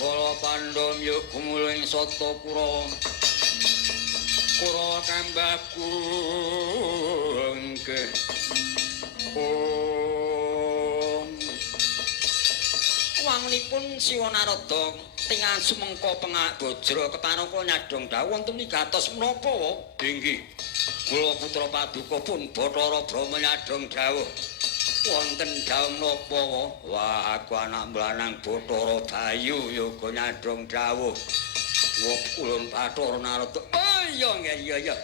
bala pandom yuk gumuling soto kura kura kambaku engke wangunipun Siwa Narada tingan sumengko pengak bojro ketaraka nyadong dawuh wonten nigatos menapa inggih kula putra paduka pun Bathara Brahma nyadong dawuh wonten dawuh menapa wah aku anak mlanang Bathara Bayu yoga nyadong dawuh wong ulun Bathara Narada iya iya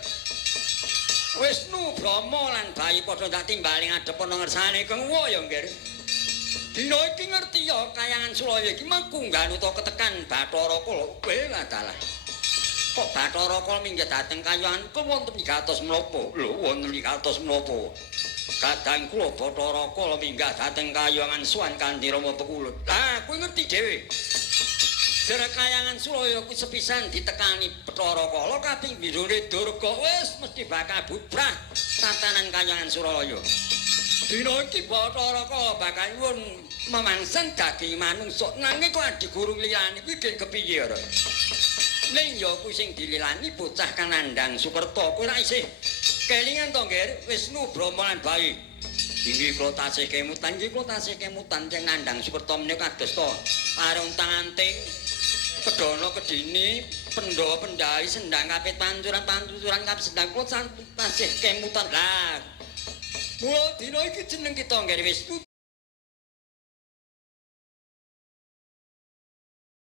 Wisnu Brahma lan Bayu padha tak timbali ngadhep ana ngersane keng ya nggih dina iki ngerti ya kayangan Sulaya iki mangkunggan utawa ketekan Bathara Kala kowe ngadalah kok Bathara Kala minggat dhateng kayangan kok wonten wigatos menapa lho wonten wigatos menapa kadang kula Bathara Kala minggat dhateng kayangan suwan kanthi Rama Pekulut kowe ngerti dhewe Dere kayangan Sulaya kuwi sepisan ditekani Bathara Kala kaping birone Durga wis mesti bakal bubrah tatanan kayangan Sulaya dina iki Bathara Kala bakal nyuwun memangsan daging manungsa nanging kok digurung liyane kuwi gek kepiye ora ning ya kuwi sing dililani bocah kang nandhang Sukerta kowe ra isih kelingan to nggih Wisnu Brahma lan Bayu inggih kula tasih kemutan sing nandhang Sukerta menika kados to parung tanganting pedana kedini Pandhawa pendhai sendang kapit pancuran kapit sendang kula tasih kemutan lah mula dina iki jeneng kita nggih Wisnu